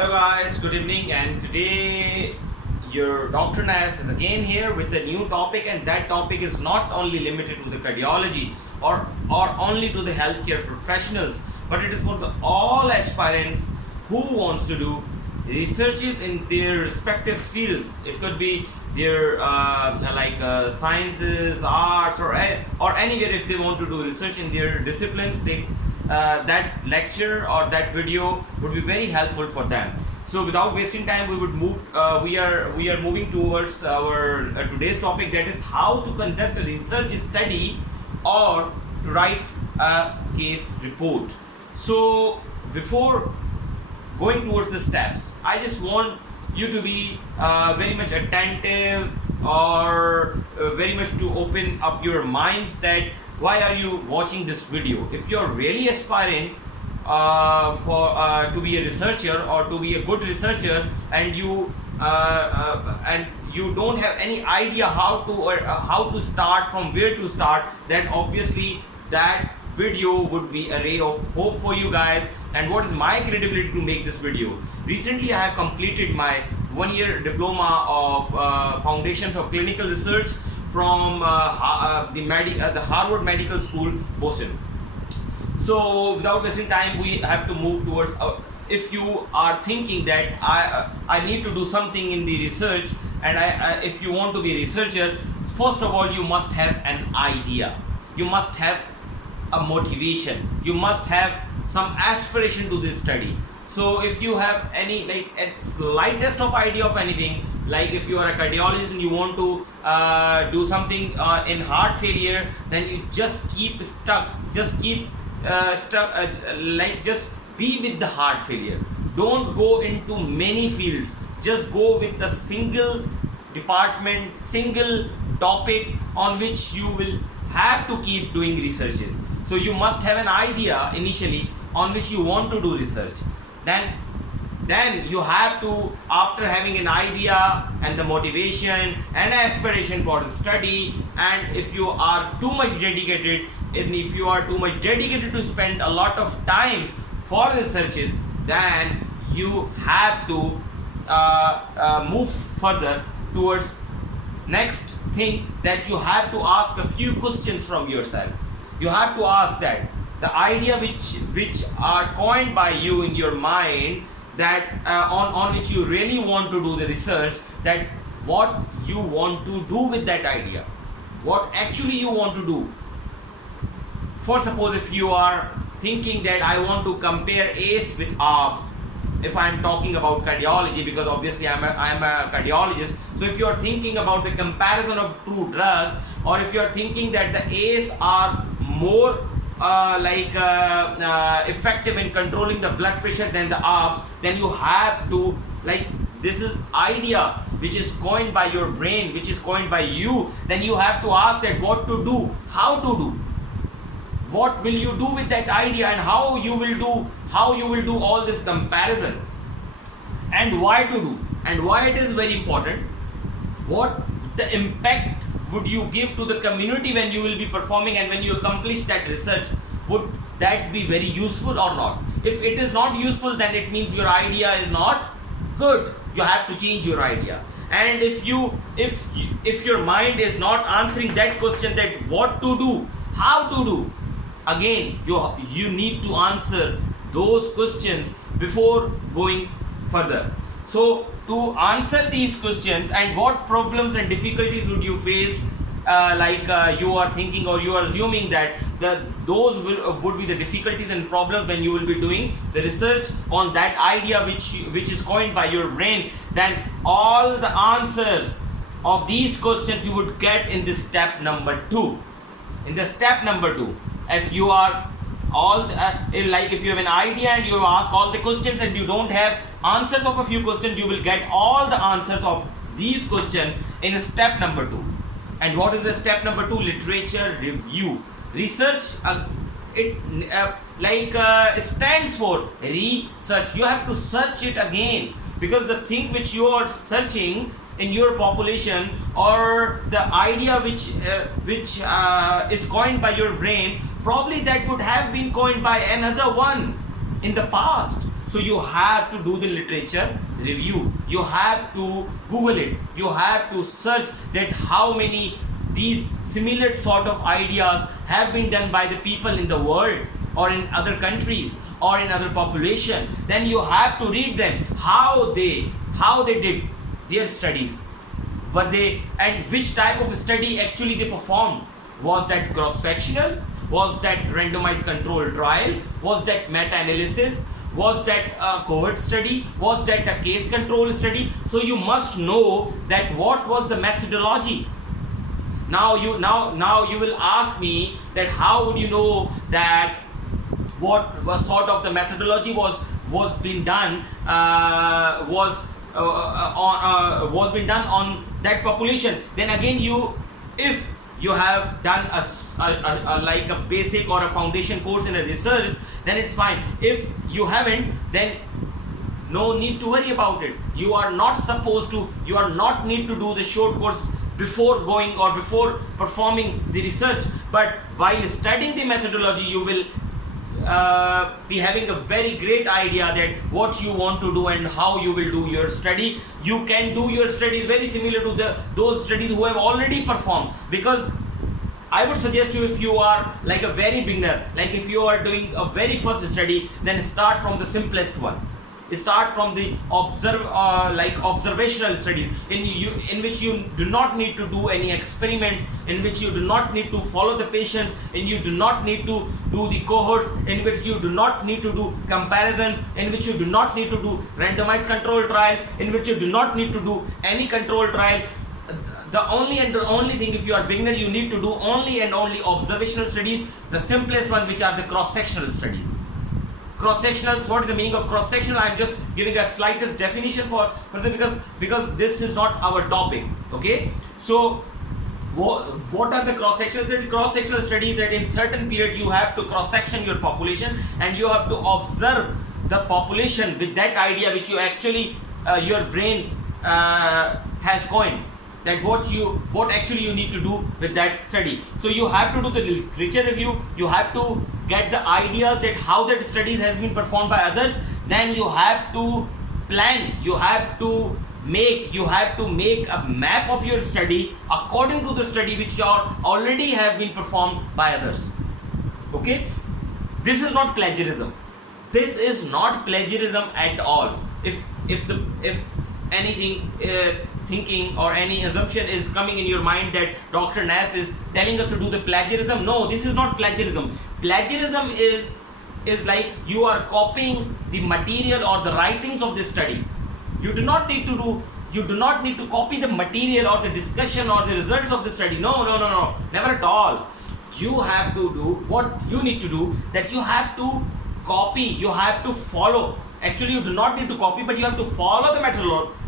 Hello guys, good evening, and today your Dr. Nas is again here with a new topic, and that topic is not only limited to the cardiology or only to the healthcare professionals, but it is for all aspirants who wants to do researches in their respective fields. It could be their sciences, arts, or anywhere. If they want to do research in their disciplines, that lecture or that video would be very helpful for them. So without wasting time, we would move. We are moving towards our today's topic, that is how to conduct a research study or to write a case report. So before going towards the steps, I just want you to be very much attentive, or very much to open up your minds that why are you watching this video. If you're really aspiring to be a researcher or to be a good researcher, and you don't have any idea how to start, from where to start, then obviously that video would be a ray of hope for you guys. And what is my credibility to make this video? Recently I have completed my 1-year diploma of Foundations of Clinical Research from the Harvard Medical School, Boston. So without wasting time, we have to move towards if you are thinking that I need to do something in the research, and if you want to be a researcher, first of all you must have an idea, you must have a motivation, you must have some aspiration to this study. So if you have any a slightest of idea of anything, like if you are a cardiologist and you want to do something in heart failure, then you just keep stuck, just be with the heart failure. Don't go into many fields, just go with the single department, single topic on which you will have to keep doing researches. So you must have an idea initially on which you want to do research. Then you have to, after having an idea and the motivation and aspiration for the study, and if you are too much dedicated, to spend a lot of time for researches, then you have to move further towards next thing, that you have to ask a few questions from yourself. You have to ask that the idea which are coined by you in your mind, that on which you really want to do the research, that what you want to do with that idea, what actually you want to do. For suppose if you are thinking that I want to compare ACE with ARBs, if I am talking about cardiology, because obviously I am a cardiologist. So if you are thinking about the comparison of two drugs, or if you are thinking that the ACE are more effective in controlling the blood pressure than the ARBs, then you have to, this is idea which is coined by your brain, which is coined by you, then you have to ask that what to do, how to do, what will you do with that idea, and how you will do all this comparison, and why to do, and why it is very important. What the impact would you give to the community when you will be performing, and when you accomplish that research? Would that be very useful or not? If it is not useful, then it means your idea is not good. You have to change your idea. And if your mind is not answering that question, that what to do, how to do, again you need to answer those questions before going further. So to answer these questions, and what problems and difficulties would you face, you are thinking, or you are assuming that those would be the difficulties and problems when you will be doing the research on that idea which is coined by your brain, then all the answers of these questions you would get in this step number 2. In the step number 2, if you are if you have an idea and you ask all the questions and you don't have answers of a few questions, you will get all the answers of these questions in step number 2. And what is the step number 2? Literature review. Research, it stands for research. You have to search it again, because the thing which you are searching in your population, or the idea which is coined by your brain, probably that would have been coined by another one in the past. So you have to do the literature review. You have to Google it. You have to search that how many these similar sort of ideas have been done by the people in the world or in other countries or in other population. Then you have to read them, how they did their studies, were they, and which type of study actually they performed. Was that cross-sectional? Was that randomized controlled trial? Was that meta-analysis? Was that a cohort study? Was that a case control study? So you must know that what was the methodology. Now you will ask me that how would you know that what was sort of the methodology was being done was being done on that population. Then again, if you have done a like a basic or a foundation course in a research, then it's fine. If you haven't, then no need to worry about it. You are not need to do the short course before going or before performing the research. But while studying the methodology, you will be having a very great idea that what you want to do and how you will do your study. You can do your studies very similar to those studies who have already performed, because I would suggest you, if you are like a very beginner, like if you are doing a very first study, then start from the simplest one. Start from the observational studies in which you do not need to do any experiments, in which you do not need to follow the patients, and you do not need to do the cohorts, in which you do not need to do comparisons, in which you do not need to do randomized control trials, in which you do not need to do any control trial. The only thing, if you are beginner, you need to do only and only observational studies, the simplest one, which are the cross-sectional studies. Cross-sectionals, what is the meaning of cross-sectional? I am just giving a slightest definition for them, because this is not our topic. Okay, so what are the cross-sectional studies? Cross-sectional studies that in certain period you have to cross-section your population and you have to observe the population with that idea which you actually your brain has coined, that what actually you need to do with that study. So you have to do the literature review, you have to get the ideas that how that studies has been performed by others. Then you have to plan, you have to make a map of your study according to the study which already have been performed by others. Okay, this is not plagiarism. This is not plagiarism at all. If anything thinking or any assumption is coming in your mind that Dr. Nass is telling us to do the plagiarism, no, this is not plagiarism. Plagiarism is like you are copying the material or the writings of the study. You do not need to copy the material or the discussion or the results of the study. No, never at all. You have to do what you need to do, that you have to copy, you have to follow. Actually, you do not need to copy, but you have to follow the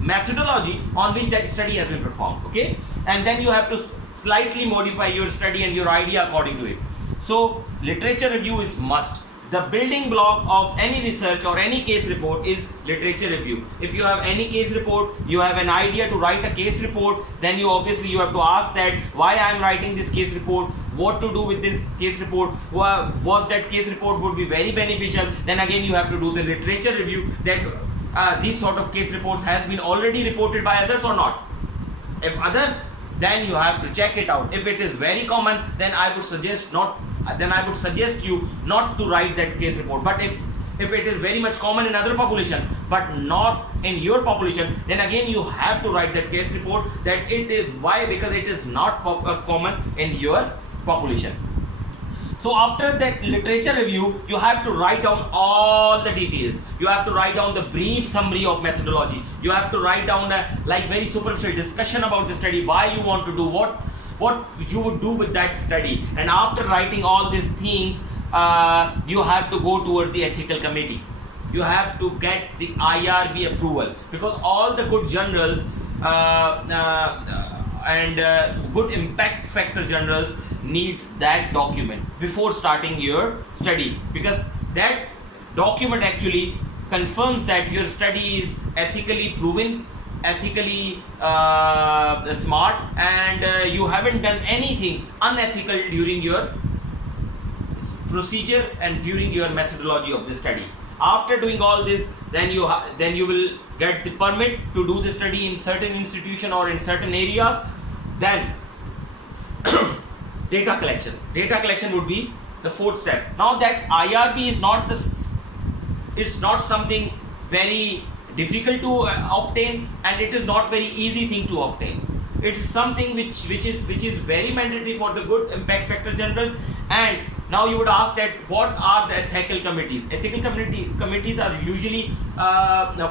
methodology on which that study has been performed. Okay, and then you have to slightly modify your study and your idea according to it. So literature review is must. The building block of any research or any case report is literature review. If you have any case report, you have an idea to write a case report, then you have to ask that why I am writing this case report, what to do with this case report, was that case report would be very beneficial. Then again you have to do the literature review, that these sort of case reports has been already reported by others or not. If others, then you have to check it out. If it is very common, then I would suggest you not to write that case report. But if it is very much common in other population but not in your population, then again you have to write that case report. That it is why, because it is not common in your population. So after that literature review, you have to write down all the details. You have to write down the brief summary of methodology. You have to write down a very superficial discussion about the study, why you want to do, what you would do with that study. And after writing all these things, you have to go towards the ethical committee. You have to get the IRB approval, because all the good journals and good impact factor journals need that document before starting your study, because that document actually confirms that your study is ethically proven, ethically smart, and you haven't done anything unethical during your procedure and during your methodology of the study. After doing all this, then you will get the permit to do the study in certain institution or in certain areas. Then data collection. Data collection would be the fourth step. Now that IRB is not it's not something very difficult to obtain, and it is not very easy thing to obtain. It's something which is very mandatory for the good impact factor journals. And now you would ask that what are the ethical committees? Ethical committees are usually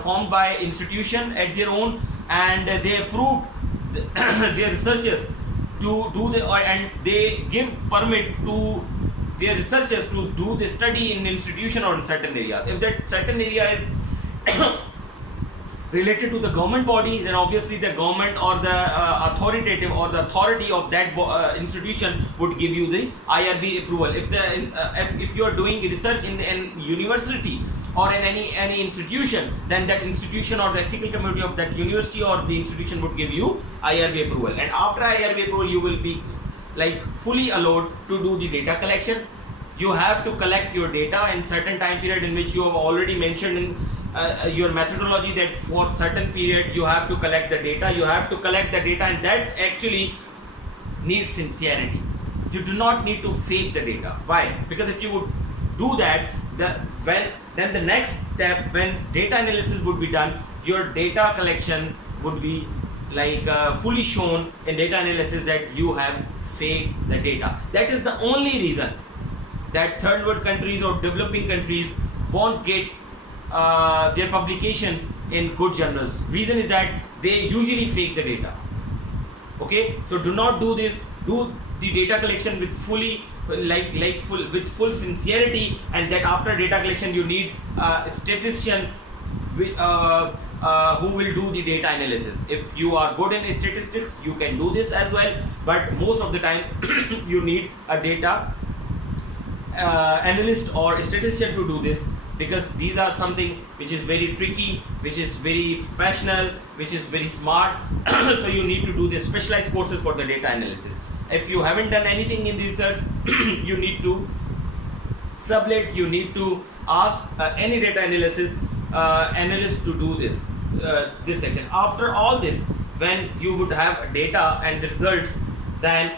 formed by institution at their own, and they approve their researchers to do and they give permit to their researchers to do the study in the institution or in certain area. If that certain area is related to the government body, then obviously the government or the authoritative or the authority of that institution would give you the IRB approval. If you are doing research in an university or in any institution, then that institution or the ethical committee of that university or the institution would give you IRB approval. And after IRB approval, you will be like fully allowed to do the data collection. You have to collect your data in certain time period in which you have already mentioned in your methodology that for certain period you have to collect the data. You have to collect the data, and that actually needs sincerity. You do not need to fake the data. Why? Because if you would do that, then the next step, when data analysis would be done, your data collection would be like fully shown in data analysis that you have faked the data. That is the only reason that third world countries or developing countries won't get their publications in good journals. Reason is that they usually fake the data. Okay, so do not do this. Do the data collection with with full sincerity, and that after data collection you need a statistician who will do the data analysis. If you are good in statistics, you can do this as well, but most of the time you need a data analyst or statistician to do this, because these are something which is very tricky, which is very professional, which is very smart. So you need to do the specialized courses for the data analysis. If you haven't done anything in the research, you need to sublet, you need to ask any data analysis analyst to do this section. After all this, when you would have data and the results, then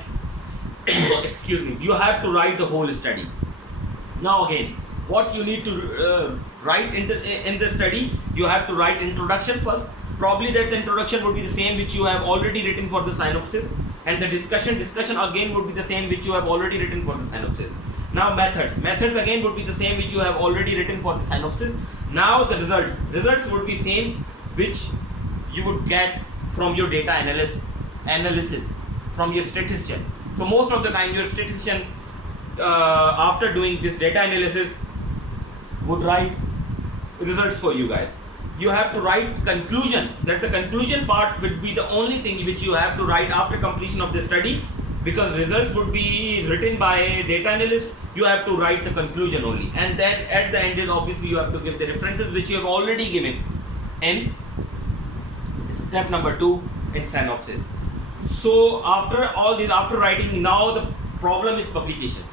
excuse me, you have to write the whole study. Now again, what you need to write in the study, you have to write introduction first. Probably that the introduction would be the same which you have already written for the synopsis, and the discussion again would be the same which you have already written for the synopsis. Now methods again would be the same which you have already written for the synopsis. Now the results would be same which you would get from your data analysis from your statistician. So most of the time your statistician after doing this data analysis would write results for you guys. You have to write conclusion. That the conclusion part would be the only thing which you have to write after completion of the study, because results would be written by a data analyst. You have to write the conclusion only, and then at the end is obviously you have to give the references which you have already given in step number 2 in synopsis. So after all this, after writing, now the problem is publication.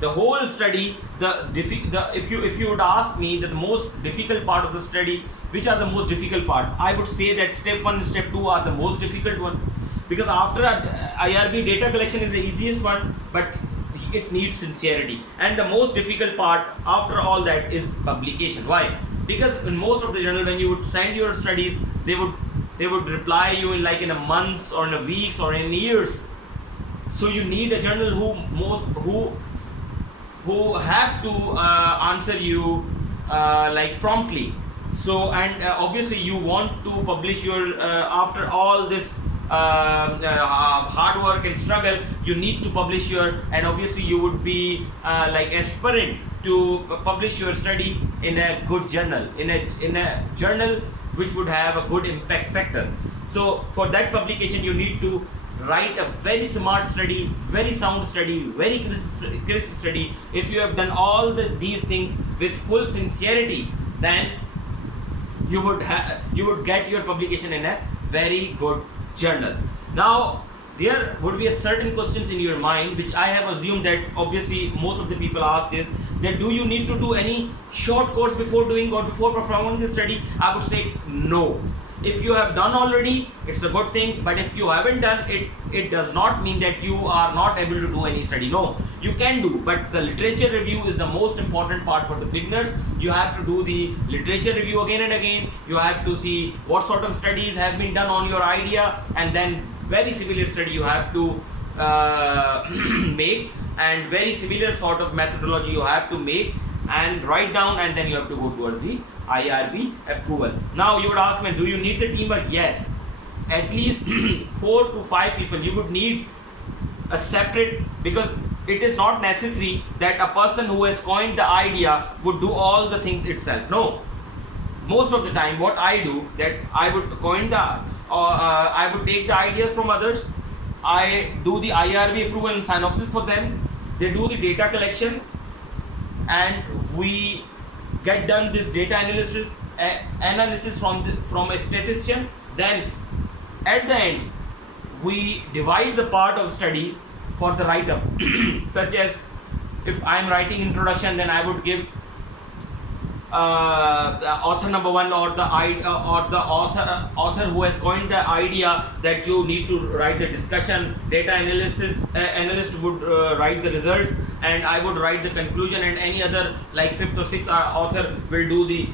The whole study, if you would ask me that the most difficult part of the study, which are the most difficult part, I would say that step 1 and step 2 are the most difficult one, because after IRB data collection is the easiest one, but it needs sincerity, and the most difficult part after all that is publication. Why? Because in most of the journal, when you would send your studies, they would reply you in like in a months or in a weeks or in years. So you need a journal who have to answer you like promptly. So and obviously you want to publish your after all this hard work and struggle, you need to publish your, and obviously you would be like aspirant to publish your study in a good journal, in a journal which would have a good impact factor. So for that publication you need to write a very smart study, very sound study, very crisp study. If you have done all these things with full sincerity, then you would get your publication in a very good journal. Now there would be a certain questions in your mind, which I have assumed that obviously most of the people ask this, that do you need to do any short course before doing or before performing the study? I would say no. If you have done already, it's a good thing, but if you haven't done it, it does not mean that you are not able to do any study. No, you can do, but the literature review is the most important part for the beginners. You have to do the literature review again and again. You have to see what sort of studies have been done on your idea, and then very similar study you have to make, and very similar sort of methodology you have to make and write down, and then you have to go towards the IRB approval. Now you would ask me, do you need the teamwork? Yes, at least 4 to 5 people you would need a separate, because it is not necessary that a person who has coined the idea would do all the things itself. No, most of the time what I do, that I would coin the I would take the ideas from others, I do the IRB approval and synopsis for them, they do the data collection, and we get done this data analysis from a statistician. Then at the end we divide the part of study for the write-up such as if I am writing introduction, then I would give the author number 1 or the author who has coined the idea that you need to write the discussion. Data analyst would write the results, and I would write the conclusion, and any other like 5th or 6th author will do the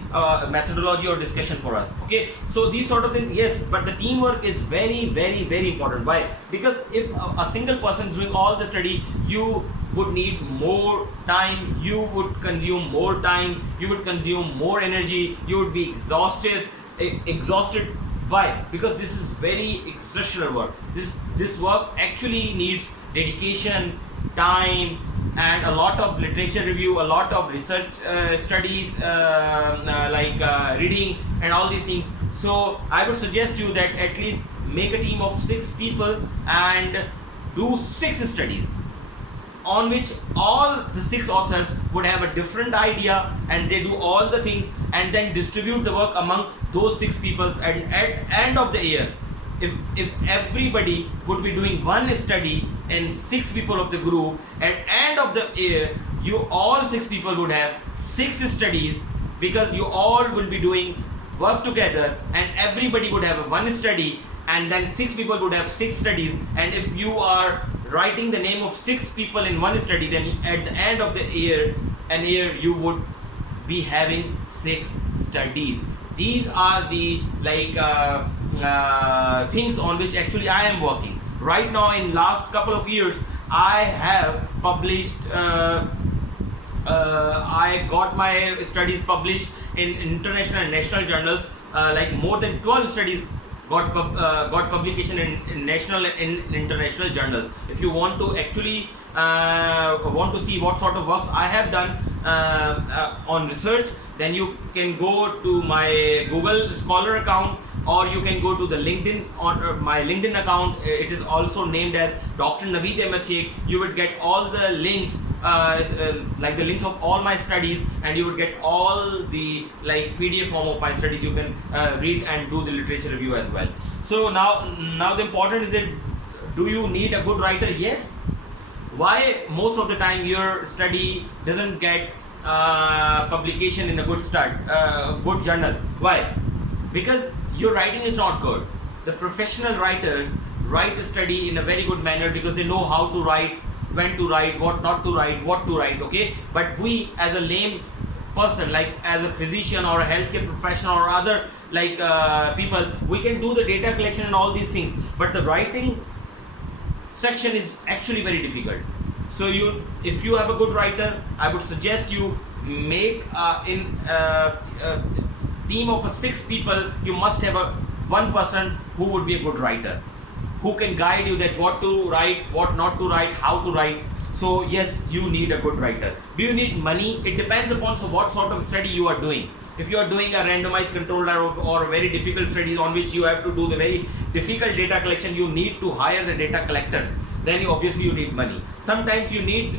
methodology or discussion for us. Okay, so these sort of things, yes, but the teamwork is very, very, very important. Why? Because if a single person is doing all the study, you would need more time, you would consume more time, you would consume more energy, you would be exhausted. Why? Because this is very exertional work. This work actually needs dedication, time, and a lot of literature review, a lot of research studies, reading and all these things. So I would suggest you that at least make a team of 6 people and do 6 studies, on which all the 6 authors would have a different idea, and they do all the things, and then distribute the work among those 6 people. And at end of the year, if everybody would be doing one study and 6 people of the group, at end of the year you all 6 people would have 6 studies, because you all will be doing work together, and everybody would have one study, and then 6 people would have 6 studies. And if you are writing the name of 6 people in one study, then at the end of the year you would be having 6 studies. These are the things on which actually I am working right now. In last couple of years I have published I got my studies published in international and national journals, more than 12 studies got publication in national and international journals. If you want to actually want to see what sort of works I have done on research, then you can go to my Google Scholar account, or you can go to the LinkedIn, on my LinkedIn account. It is also named as Dr. Naveed Ahmed Sheikh. You would get all the links, like the links of all my studies, and you would get all the PDF form of my studies. You can read and do the literature review as well. So now the important is that, do you need a good writer? Yes. Why most of the time your study doesn't get publication in a good good journal? Why? Because your writing is not good. The professional writers write a study in a very good manner because they know how to write, when to write, what not to write, what to write. Okay, but we as a lame person, like as a physician or a healthcare professional or other people, we can do the data collection and all these things, but the writing section is actually very difficult. So if you have a good writer, I would suggest you make team of 6 people. You must have one person who would be a good writer, who can guide you that what to write, what not to write, how to write. So yes, you need a good writer. Do you need money? It depends upon what sort of study you are doing. If you are doing a randomized controlled or very difficult studies on which you have to do the very difficult data collection, you need to hire the data collectors. Then obviously you need money. Sometimes you need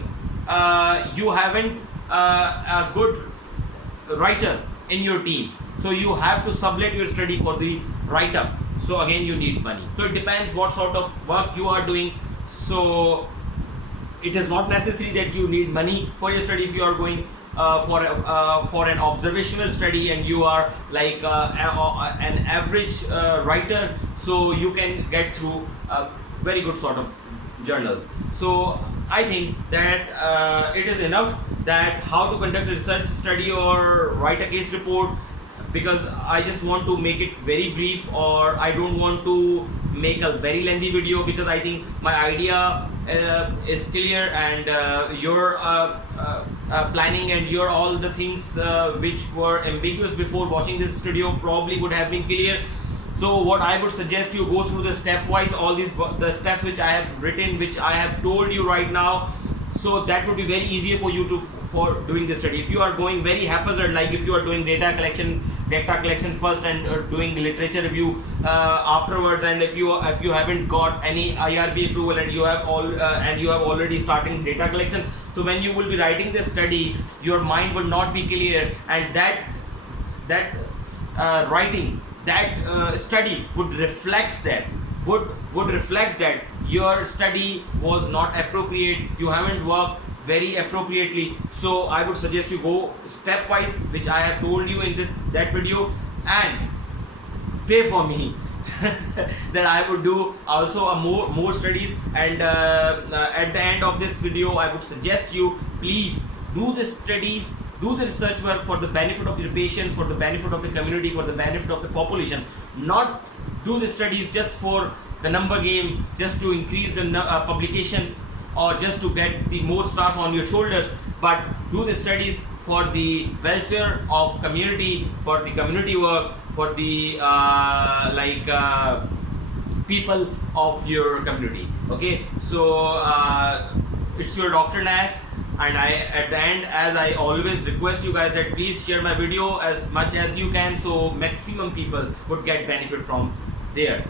you haven't a good writer in your team, so you have to sublet your study for the write-up. So again you need money. So it depends what sort of work you are doing. So it is not necessary that you need money for your study. If you are going for an observational study and you are like an average writer, so you can get through very good sort of journals. So I think that it is enough that how to conduct a research study or write a case report, because I just want to make it very brief, or I don't want to make a very lengthy video, because I think my idea is clear, and your planning and your all the things which were ambiguous before watching this video probably would have been clear. So what I would suggest you go through the stepwise, all these the steps which I have written, which I have told you right now. So that would be very easier for you to for doing this study. If you are going very haphazard, like if you are doing data collection first and doing literature review afterwards, and if you haven't got any IRB approval and you have already starting data collection, so when you will be writing this study, your mind will not be clear, and that writing that study would reflect that your study was not appropriate, you haven't worked very appropriately. So I would suggest you go stepwise, which I have told you in that video, and pray for me that I would do also a more studies. And at the end of this video, I would suggest you please do the studies, do the research work for the benefit of your patients, for the benefit of the community, for the benefit of the population. Not do the studies just for the number game, just to increase the publications, or just to get the more stars on your shoulders, but do the studies for the welfare of community, for the community work, for the people of your community. Okay, so it's your Dr. Nas, and I at the end, as I always request you guys, that please share my video as much as you can, so maximum people would get benefit from there.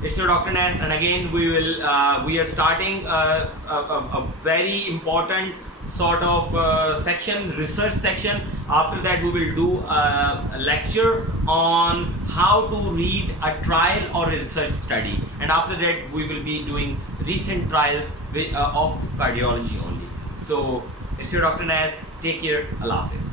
It's your Dr. Nas, and again we are starting a very important sort of section, research section. After that we will do a lecture on how to read a trial or a research study, and after that we will be doing recent trials of cardiology only. So it's your Dr. Nas. Take care. Allah Hafiz.